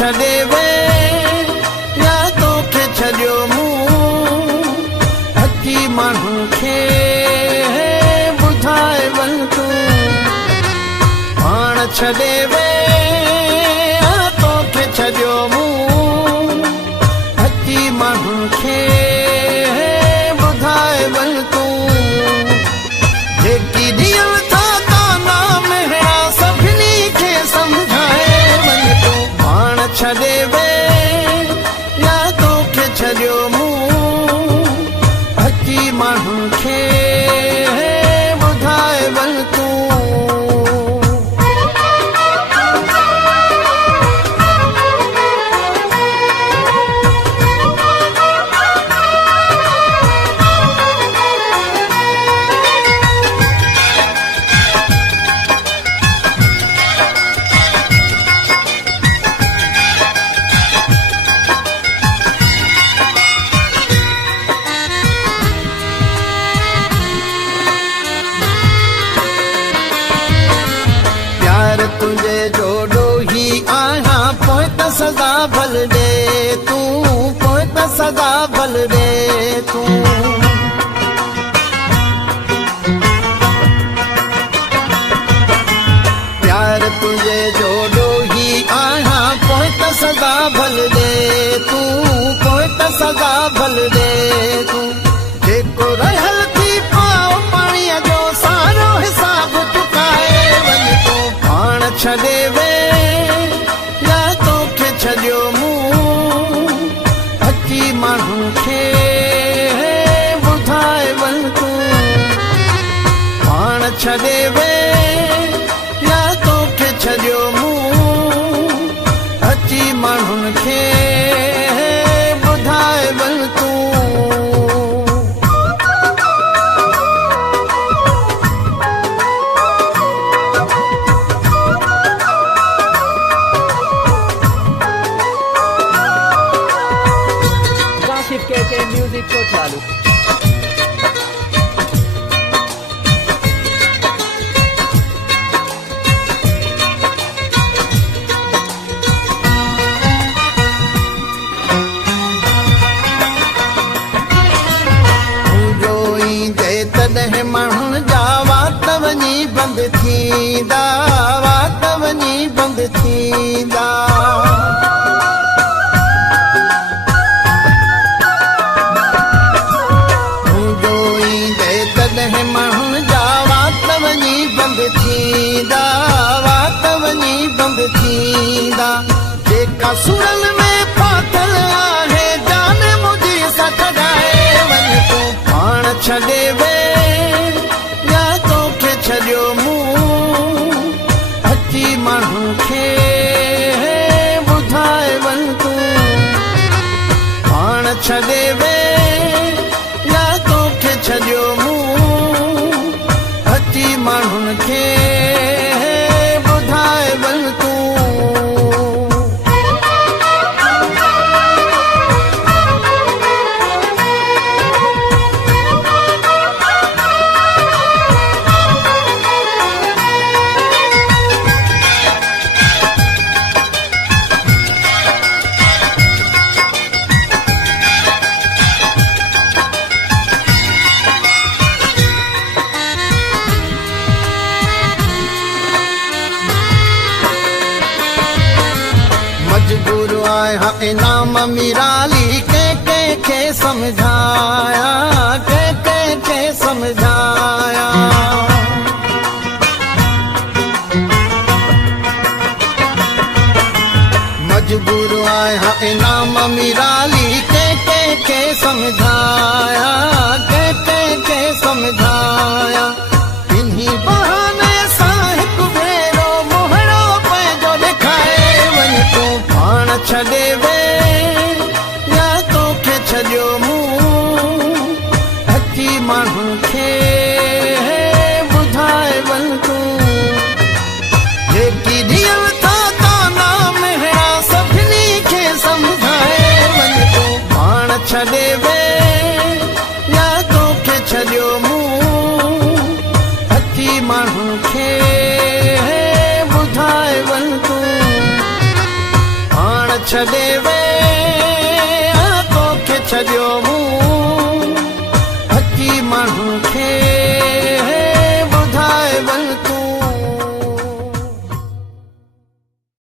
छॾे वे या तोखे छॾियो मूं अची माण्हू खे ॿुधाए वञ तूं पाण छॾे वे या तोखे छॾियो मूं अची माण्हू खे ॿुधाए वञ तूं जेकी ॾियण था ताना मेरा सभिनी खे सम्झाए वञ तूं पाण छॾे वे या तोखे छॾियो मूं अची माण्हू खे ॿुधाए वञ तूं तुझे जोड़ो ही आया पोइ त सदा भल दे तूं पोइ त सदा भल दे तूं प्यार तुझे जोड़ो ही आया पोइ त सदा भल दे तूं पोइ त सदा भल दे तूं जेको रहल थी पाओ पाणीअ जो सारो हिसाब चुकाए वञ तूं पाण छॾे वे या तोखे छॾियो मूं अची माण्हू खे ॿुधाए वञ तूं पाण छॾे वे या तोखे छॾियो मूं अची माण्हुनि खे ॿुधाए वञ तूं म्यूजिक को चालू तॾहिं माण्हुनि जा वात वञी बंदि थींदा वात वञी बंदि थींदा तॾहिं माण्हुनि जा वात वञी बंदि थींदा वात वञी बंदि थींदा जेका सुरनि में फाथल आहे जान मुंहिंजी सठगाए वञ तूं पाण छॾे वे या तोखे छॾियो मूं अची माण्हू खे ॿुधाए वञ तूं पाण छॾे वे या तोखे छॾियो मूं अची माण्हुनि खे ॿुधाए वञ तूं मजबूर आहियां इनाम मिराली के समझाया के समझाया मजबूर आहियां इनाम मिराली के समझाया के समझाया इन्हीं बहाने सां हिकु भेरो मोहड़ो पंहिंजो ॾेखाए वञ तूं पाण छॾे वे या तोखे छॾियो मूं अची माण्हू खे ॿुधाए वञ तूं जेकी ॾियण था ताना मेरा सभिनी खे सम्झाए वञ तूं पाण छॾे वे या तोखे छॾियो मूं अची माण्हू खे ॿुधाए वञ तूं पाण छॾे वे तोखे छॾियो